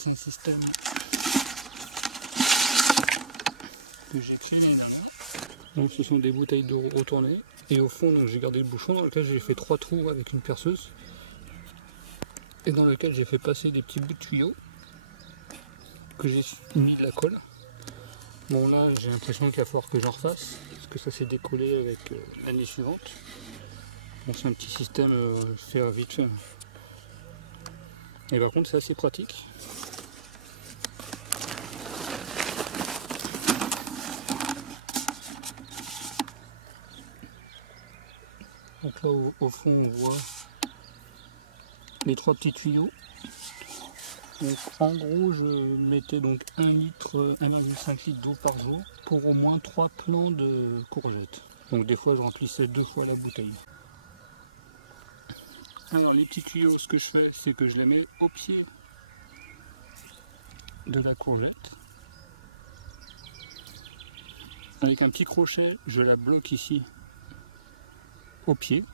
fait, c'est un système que j'ai créé l'année dernière. Donc ce sont des bouteilles d'eau retournées. Et au fond, j'ai gardé le bouchon dans lequel j'ai fait 3 trous avec une perceuse. Et dans lequel j'ai fait passer des petits bouts de tuyaux que j'ai mis de la colle. Bon là, j'ai l'impression qu'il va falloir que j'en refasse, parce que ça s'est décollé avec l'année suivante. Bon, c'est un petit système fait vite fait. Et par contre, c'est assez pratique. Donc là, au fond, on voit les 3 petits tuyaux. Donc en gros, je mettais donc 1,5 litre d'eau par jour pour au moins 3 plants de courgettes. Donc des fois, je remplissais 2 fois la bouteille. Alors les petits tuyaux, ce que je fais, c'est que je les mets au pied de la courgette. Avec un petit crochet, je la bloque ici au pied.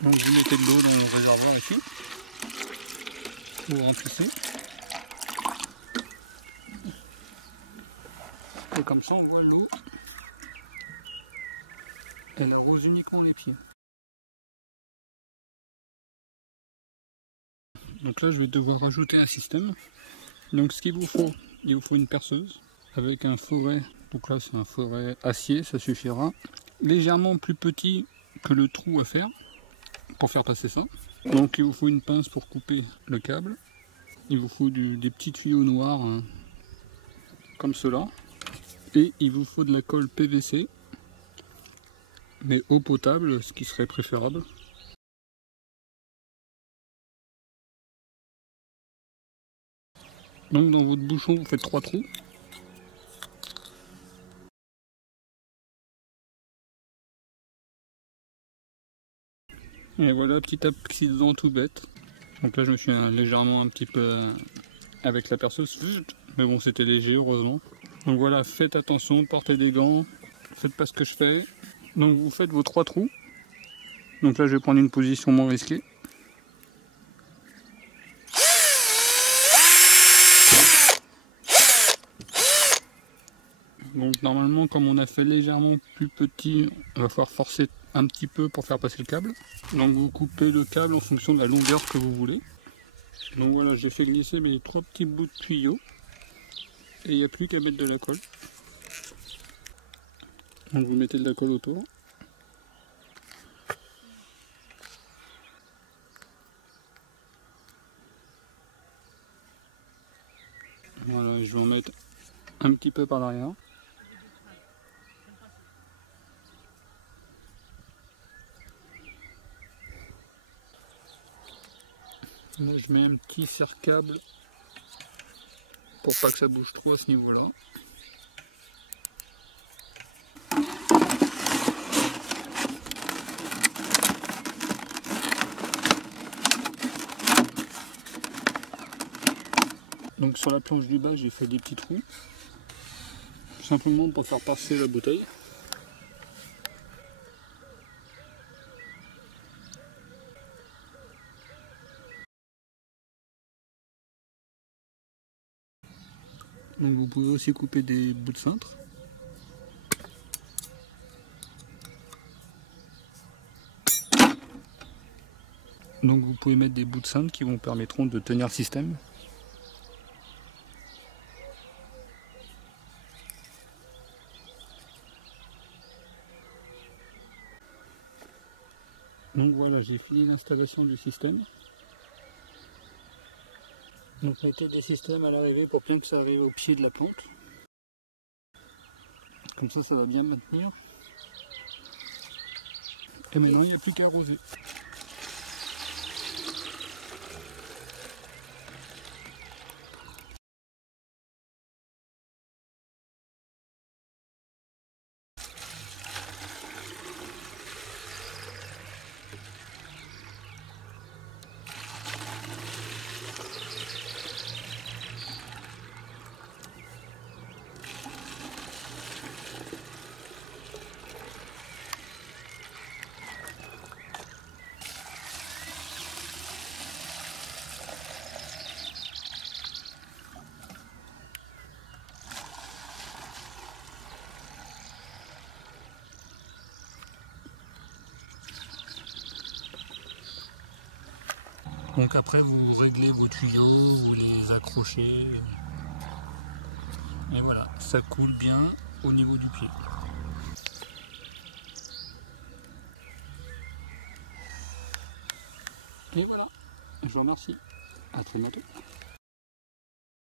Donc vous mettez de l'eau dans le réservoir ici. Vous remplissez. Et comme ça, on voit l'eau. Elle arrose uniquement les pieds. Donc là, je vais devoir rajouter un système. Donc ce qu'il vous faut, il vous faut une perceuse avec un foret. Donc là, c'est un foret acier, ça suffira. Légèrement plus petit que le trou à faire pour faire passer ça. Donc il vous faut une pince pour couper le câble. Il vous faut des petits tuyaux noirs hein, comme cela. Et il vous faut de la colle PVC, mais eau potable, ce qui serait préférable. Donc dans votre bouchon, vous faites 3 trous. Et voilà, petit accident tout bête. Donc là, je me suis légèrement un petit peu avec la perceuse, mais bon, c'était léger, heureusement. Donc voilà, faites attention, portez des gants, faites pas ce que je fais. Donc vous faites vos 3 trous. Donc là, je vais prendre une position moins risquée. Donc normalement, comme on a fait légèrement plus petit, on va falloir forcer un petit peu pour faire passer le câble. Donc vous coupez le câble en fonction de la longueur que vous voulez. Donc voilà, j'ai fait glisser mes 3 petits bouts de tuyaux. Et il n'y a plus qu'à mettre de la colle. Donc vous mettez de la colle autour. Voilà, je vais en mettre un petit peu par derrière. Là, je mets un petit serre-câble pour pas que ça bouge trop à ce niveau-là. Donc sur la planche du bas, j'ai fait des petits trous, simplement pour faire passer la bouteille. Donc vous pouvez aussi couper des bouts de cintre. Donc vous pouvez mettre des bouts de cintre qui vous permettront de tenir le système. Donc voilà, j'ai fini l'installation du système. Donc mettez des systèmes à l'arrivée pour bien que ça arrive au pied de la plante. Comme ça va bien maintenir. Et maintenant il n'y a plus qu'à arroser. Donc après vous réglez vos tuyaux, vous les accrochez. Et voilà, ça coule bien au niveau du pied. Et voilà, je vous remercie. À très bientôt.